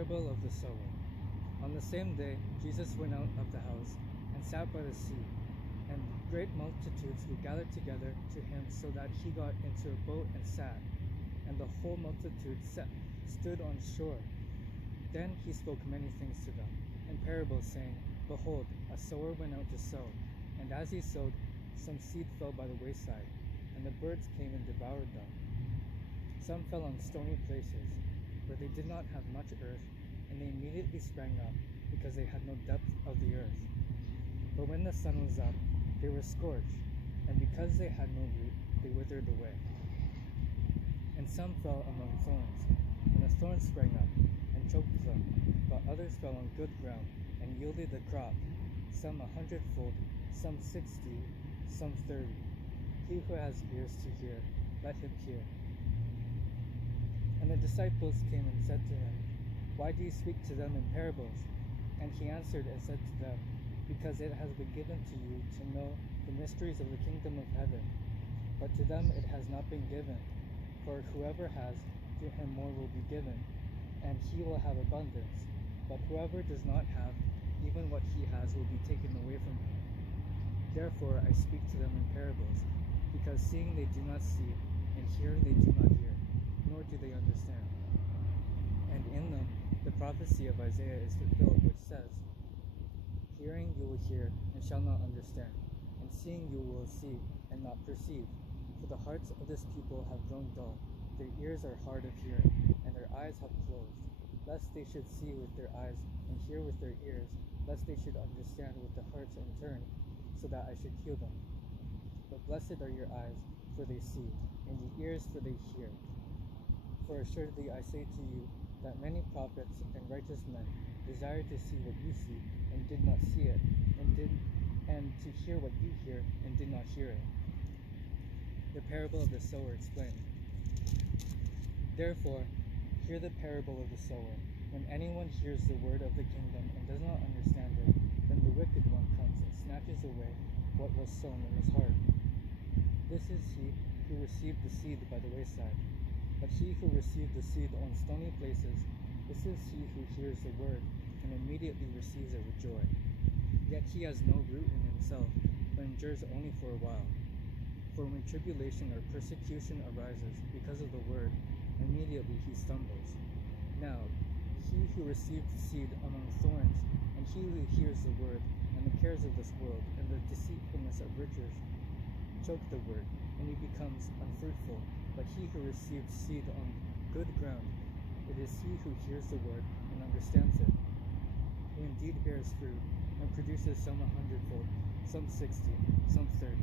parable of the sower. On the same day, Jesus went out of the house and sat by the sea, and great multitudes were gathered together to him, so that he got into a boat and sat, and the whole multitude stood on shore. Then he spoke many things to them, in parables, saying, Behold, a sower went out to sow, and as he sowed, some seed fell by the wayside, and the birds came and devoured them. Some fell on stony places, where they did not have much earth, and they immediately sprang up, because they had no depth of the earth. But when the sun was up, they were scorched, and because they had no root, they withered away. And some fell among thorns, and the thorns sprang up, and choked them. But others fell on good ground, and yielded a crop, some 100-fold, some 60, some 30. He who has ears to hear, let him hear. And the disciples came and said to him, Why do you speak to them in parables? And he answered and said to them, Because it has been given to you to know the mysteries of the kingdom of heaven, but to them it has not been given. For whoever has, to him more will be given, and he will have abundance. But whoever does not have, even what he has will be taken away from him. Therefore I speak to them in parables, because seeing they do not see, and hearing they do not hear, nor do they understand. And in them the prophecy of Isaiah is fulfilled, which says, Hearing you will hear, and shall not understand, and seeing you will see, and not perceive. For the hearts of this people have grown dull, their ears are hard of hearing, and their eyes have closed, lest they should see with their eyes, and hear with their ears, lest they should understand with their hearts and turn, so that I should heal them. But blessed are your eyes, for they see, and your ears, for they hear. For assuredly I say to you, that many prophets and righteous men desired to see what you see, and did not see it, and to hear what you hear, and did not hear it. The parable of the sower explained. Therefore, hear the parable of the sower. When anyone hears the word of the kingdom and does not understand it, then the wicked one comes and snatches away what was sown in his heart. This is he who received the seed by the wayside. But he who received the seed on stony places, this is he who hears the word and immediately receives it with joy. Yet he has no root in himself, but endures only for a while. For when tribulation or persecution arises because of the word, immediately he stumbles. Now, he who received the seed among thorns, and he who hears the word, and the cares of this world, and the deceitfulness of riches, choke the word, and he becomes unfruitful. But he who received seed on good ground, it is he who hears the word and understands it, who indeed bears fruit, and produces some 100-fold, some 60, some 30.